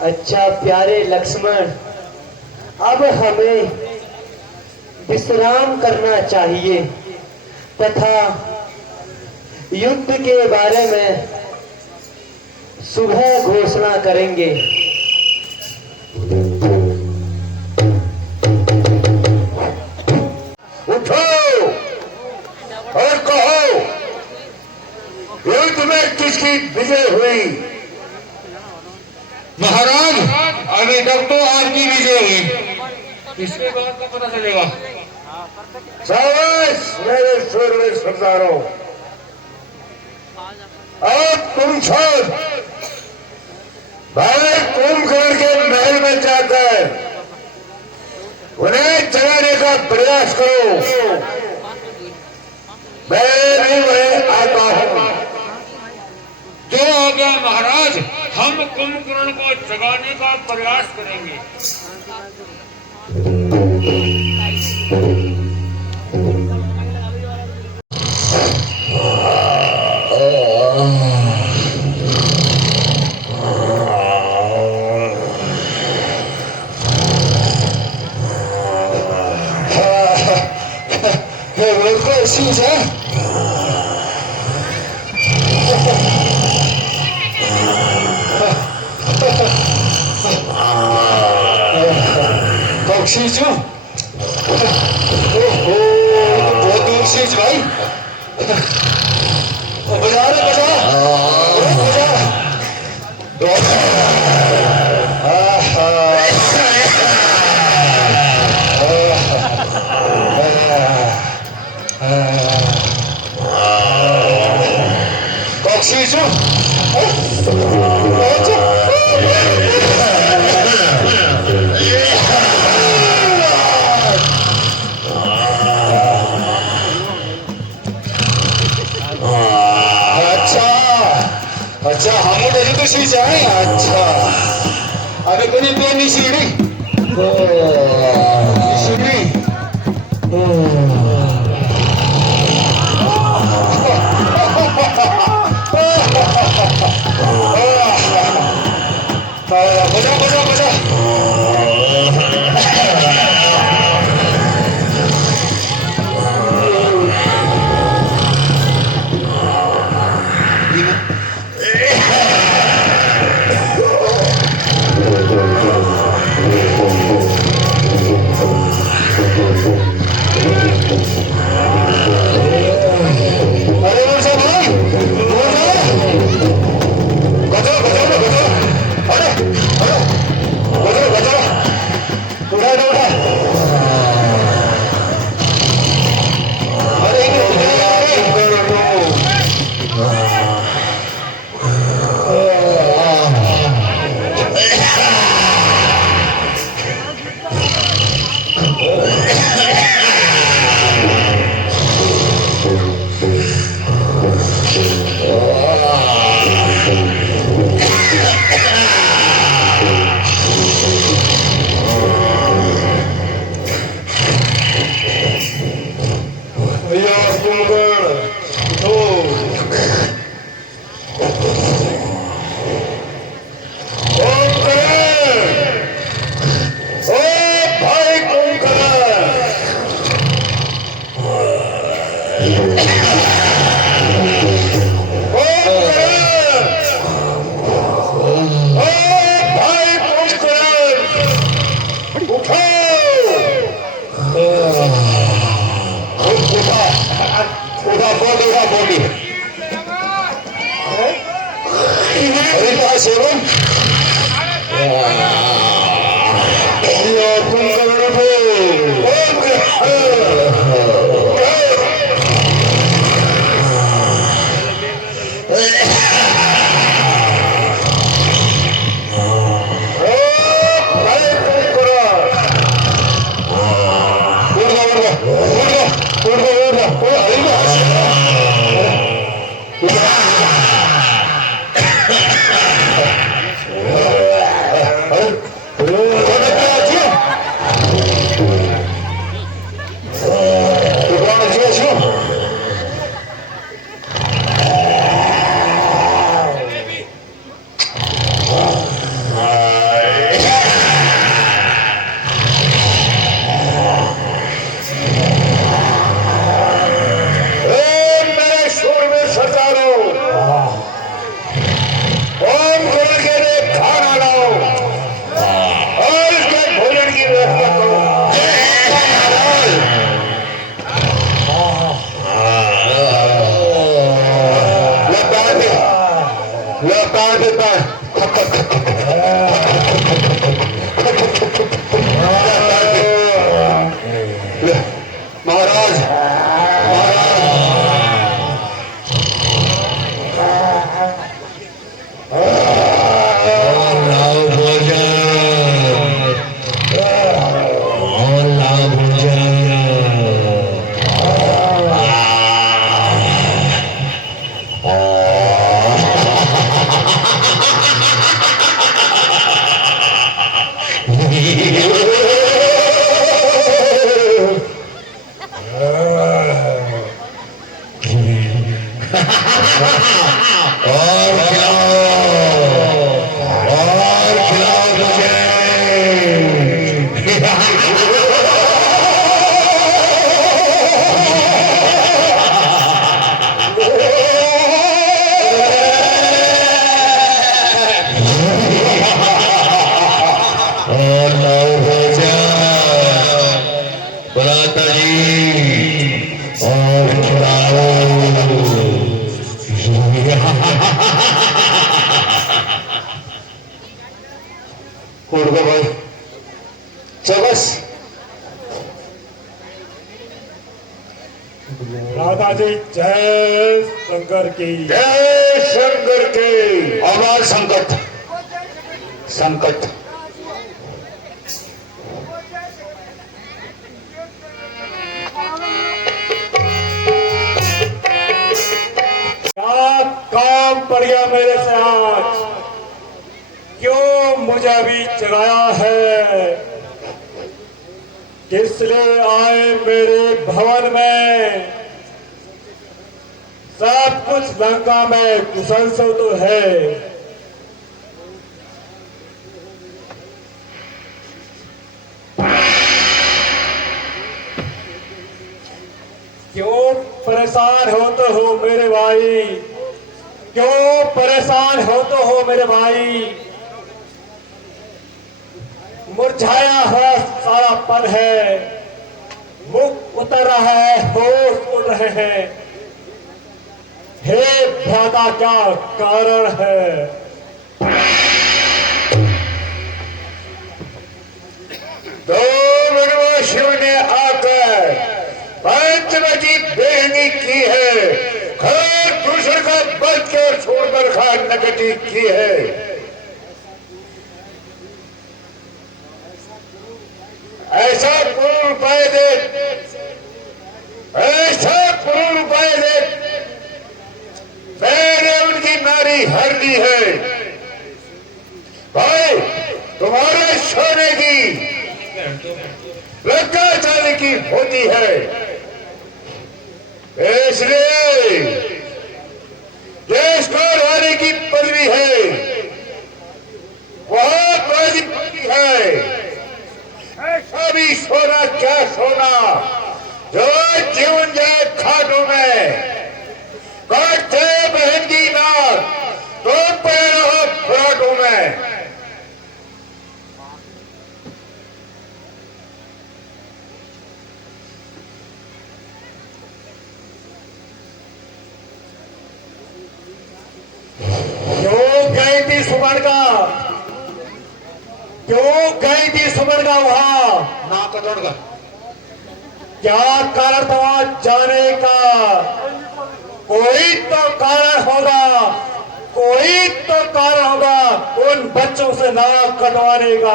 अच्छा प्यारे लक्ष्मण, अब हमें विश्राम करना चाहिए तथा युद्ध के बारे में सुबह घोषणा करेंगे। उठो और कहो, युद्ध में किसकी विजय हुई? महाराज, अभी तक तो आपकी विजय हुई। इसके बाद तो पता चलेगा। शाबाश मेरे सूरवीर सरदारों, अब तुम सब भाई कुंभकर्ण के महल में जाकर उन्हें जगाने का प्रयास करो। मैं नहीं वहीं आता हूँ। जो हो गया महाराज, हम कुंभकर्ण को जगाने का प्रयास करेंगे। बख्शीजू, ओहो बहुत दूर से भाई, बजा रे बजा, बख्शीजू अच्छा हम उधर तो सी जाए। अच्छा अगर कोई पेनी सीढ़ी सीढ़ी भाई कुंभकर्ण, उठो। उठा बोली। अरे क्या सेवन राधा जी जय शंकर की। जय शंकर के। हमार संकट संकट क्या काम पड़ गया मेरे से आज, क्यों मुझे अभी जगाया है, किस लिए आए मेरे भवन में। सब कुछ लंका में कुशल से तो है, क्यों परेशान होते हो मेरे भाई, क्यों परेशान होते हो मेरे भाई। मुरझाया है सारा पन है, मुख उतर रहा है, होश उड़ रहे हैं। हे भ्राता क्या कारण है। दो विश्व ने आकर पंचवटी बेहनी की है, हर दूसरे का बच के छोड़कर खा नगटी की है। ऐसा पूर्ण उपाय दे, ऐसा पूर्ण उपाय दे, मैंने उनकी नारी हर दी है। भाई तुम्हारे सोने की लंका चांदी की होती है, इसलिए देश को लाने की पदवी है, वहां बाजी होती है। ऐसा भी सोना क्या सोना, जो जीवन जाए खाटों में, काटते बहन की नाक तो पड़े रहो फ्राटों में। क्यों गई थी सुमनका, क्यों गई थी सुमनका वहां? ना कटोड़ का क्या कारण था वहां जाने का? कोई तो कारण होगा, कोई तो कारण होगा उन बच्चों से नाक कटवाने का।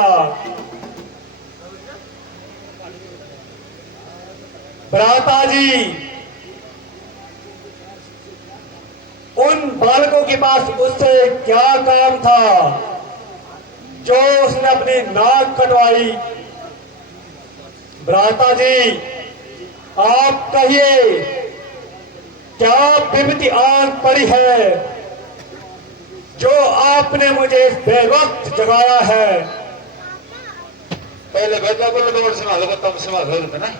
भ्राता जी, उन बालकों के पास उससे क्या काम था जो उसने अपनी नाक कटवाई? भ्राता जी, आप कहिए, क्या विपत्ति आन पड़ी है जो आपने मुझे बेवक्त जगाया है? पहले बेटा को दौड़ संभालो, तब संभालो ना,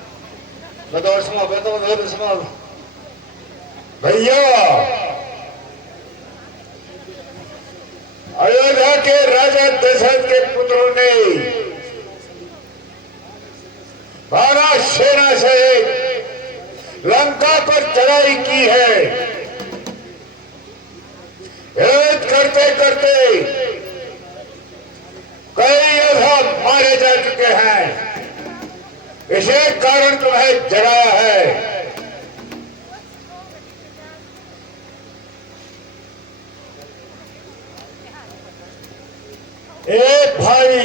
मैं दौड़ संभालो तो दौड़ संभालो। भैया, अयोध्या के राजा दशरथ के पुत्रों ने 12 सेना सहित लंका पर चढ़ाई की है। युद्ध करते करते कई योद्धा मारे जा चुके हैं, इसे कारण तुम्हें जगाया है। एक भाई,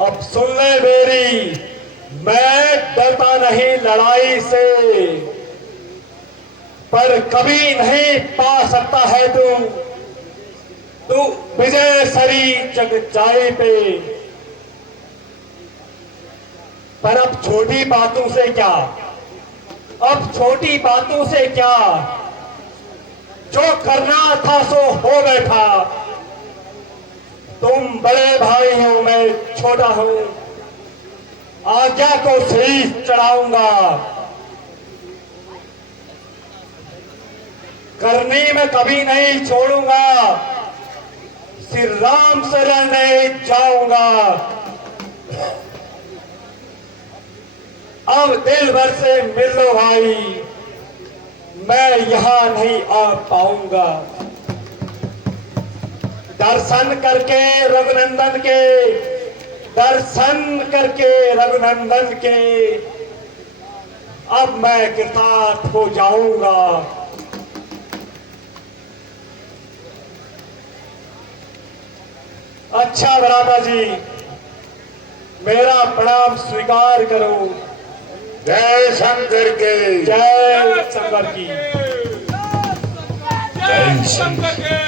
अब सुन ले मेरी, मैं डरता नहीं लड़ाई से, पर कभी नहीं पा सकता है तू विजय सरी जगजाई पे। पर अब छोटी बातों से क्या, अब छोटी बातों से क्या, जो करना था सो हो बैठा। तुम बड़े भाई हो, मैं छोटा हूं, आज्ञा को शीश चढ़ाऊंगा। करनी में कभी नहीं छोड़ूंगा, श्री राम शरण नहीं जाऊंगा। अब दिल भर से मिल लो भाई, मैं यहां नहीं आ पाऊंगा। दर्शन करके रघुनंदन के, दर्शन करके रघुनंदन के, अब मैं कृतार्थ हो जाऊंगा। अच्छा भ्राता जी, मेरा प्रणाम स्वीकार करो। जय शंकर के, जय शंकर की। जय शंकर के।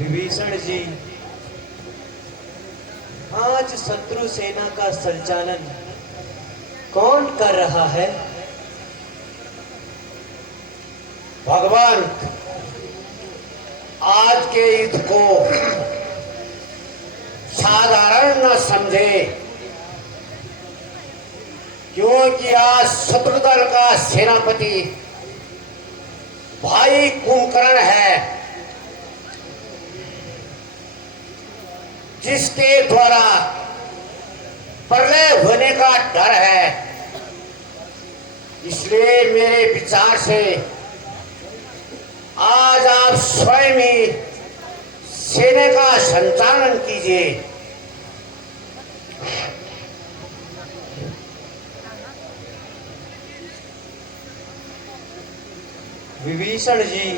विभीषण जी, आज शत्रु सेना का संचालन कौन कर रहा है? भगवान आज के युद्ध को साधारण न समझे, क्योंकि आज शत्रु दल का सेनापति भाई कुंभकर्ण है, जिसके द्वारा प्रलय होने का डर है। इसलिए मेरे विचार से आज आप स्वयं ही सेना का संचालन कीजिए। विभीषण जी,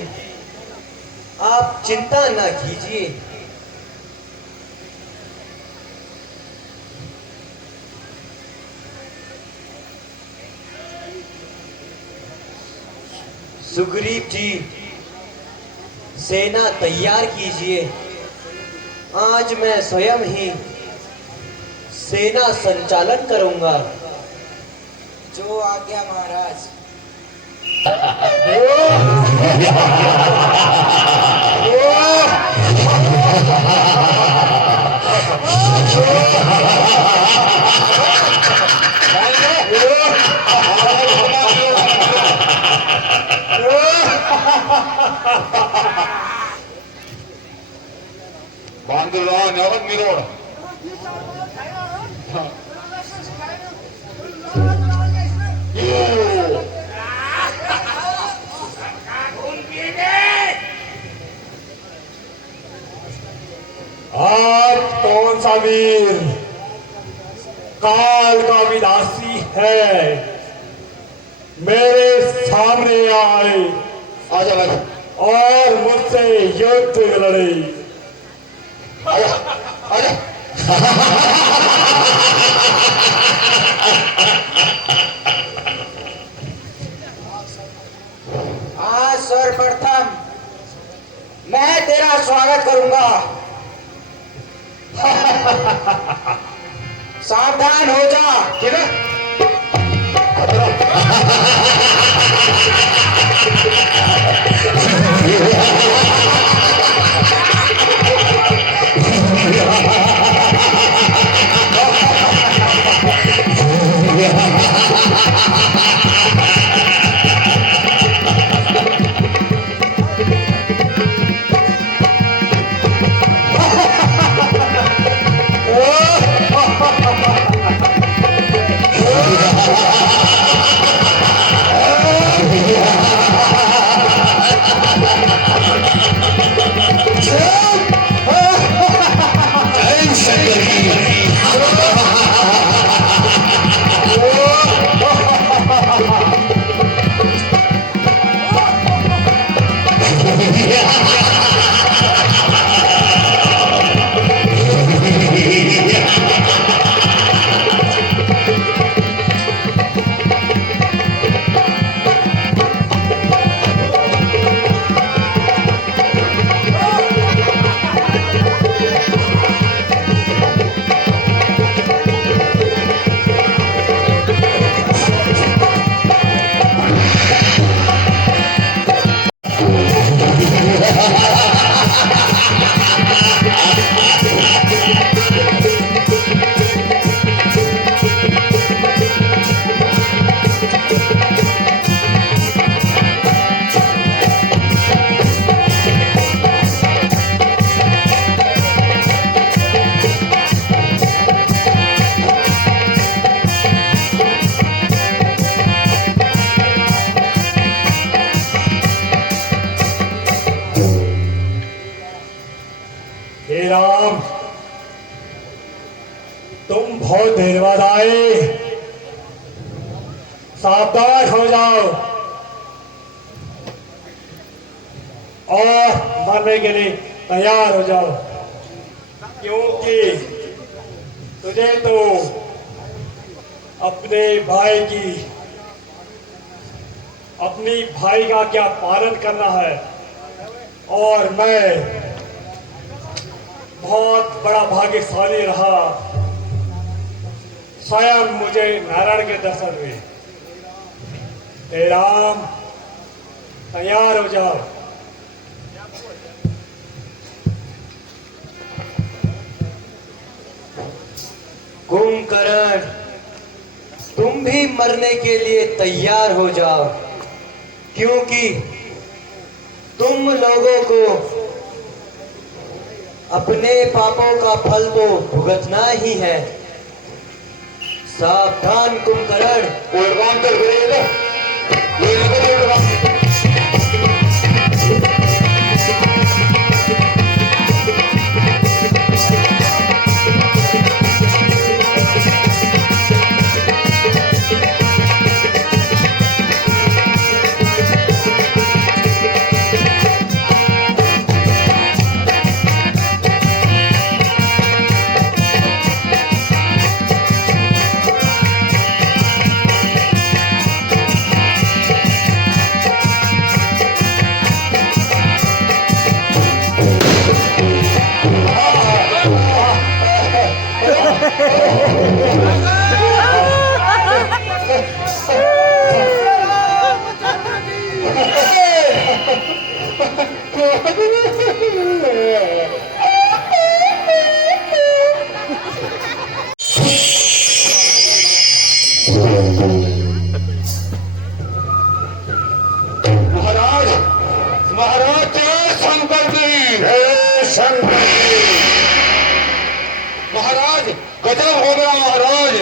आप चिंता न कीजिए। सुग्रीव जी, सेना तैयार कीजिए। आज मैं स्वयं ही सेना संचालन करूंगा। जो आज्ञा महाराज। बांधुरा नवन मिरोड आप कौन सा वीर काल का विदासी है मेरे सामने आए आजा भाई और मुझसे युद्ध लड़े। आजा आजा आज सर्वप्रथम मैं तेरा स्वागत करूंगा। सावधान हो जा। ठीक है हे राम तुम बहुत देर बाद आए, सावधान हो जाओ और मरने के लिए तैयार हो जाओ, क्योंकि तुझे तो अपने भाई की अपनी भाई का क्या पालन करना है और मैं बहुत बड़ा भाग्यशाली रहा, स्वयं मुझे नारायण के दर्शन हुए। हे राम तैयार हो जाओ। कुंभकर्ण तुम भी मरने के लिए तैयार हो जाओ, क्योंकि तुम लोगों को अपने पापों का फल तो भुगतना ही है। सावधान कुंभकर्ण। उड़वान कर Oh, महाराज महाराज जय शंकर जी, जय शंकर जी। महाराज गजब हो गया महाराज,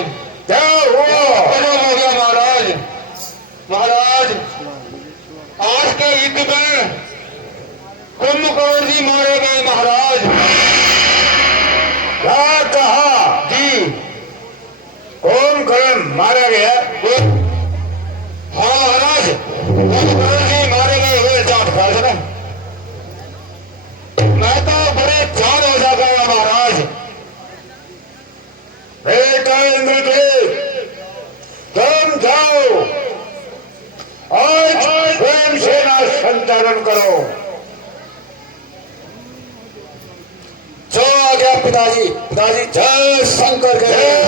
क्या हुआ? गजब हो गया महाराज। महाराज आज के युद्ध में कुंभकर्ण जी मारे गए महाराज। क्या कहा जी? कुंभकर्ण मारा गया? हाँ महाराज, कुंभकर्ण जी मारे गए हुए जाट खास में। मैं तो बड़े जान हो जा गया महाराज। बेटा इंद्रदेव, तुम जाओ आज स्वयं सेना संचालन करो। जो आ गया पिताजी, पिताजी जय शंकर के।